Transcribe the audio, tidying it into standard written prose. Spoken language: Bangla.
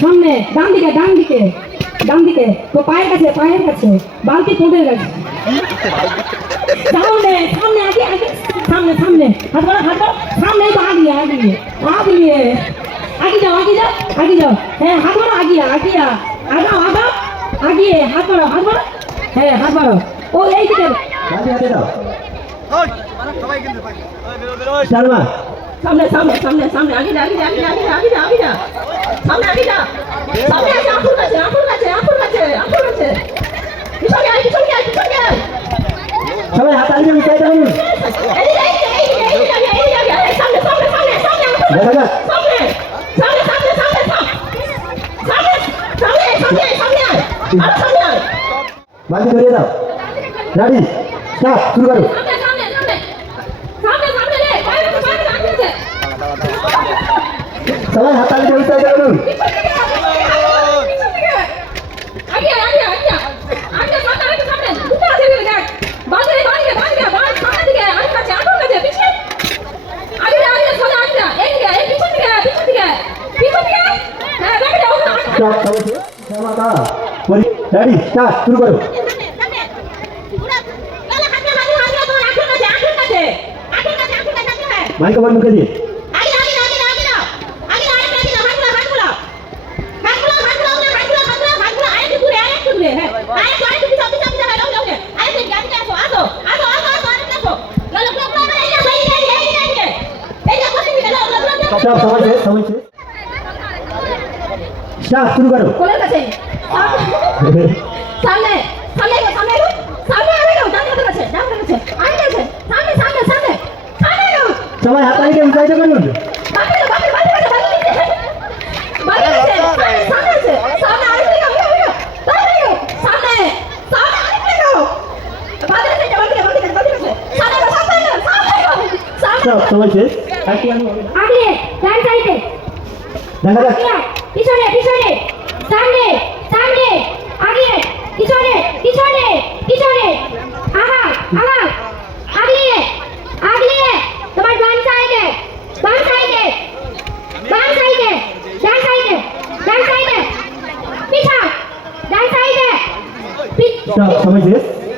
সামনে ডান দিকে ডান দিকে ডান দিকে তো পায়ের কাছে বালতি পোঁদের কাছে সামনে সামনে আগে আগে সামনে সামনে হাত বাড়া সামনে তো আগিয়ে যাও হ্যাঁ হাত বাড়া আগিয়ে হাত বাড়াও হ্যাঁ হাত বাড়াও ও এই দিকে শর্মা সামনে আগে যা সামনে আগে যা সামনে আছে আপুর কাছে পিছনে আয় সবাই হাত আগে মিশাই দাও সামনে দেখা যাক বালতি ধরিয়ে দাও রেডি স্টার্ট শুরু করো সবাই হাত আগে মিশাই দাও রেডি স্টার্ট শুরু করো মাইক আমার মুখে দিয়ে সময় শেষ স্টার্ট শুরু করো কোলের কাছে সামনে সবাই হাত আগে উঠাই দেবেন সময় শেষ আগে ডান সাইডে দেখা যাক পিছনে সামনে আগে পিছনে আগিয়ে তোমার ডান সাইডে ডান সাইডে পিছা ডান সাইডে সময় শেষ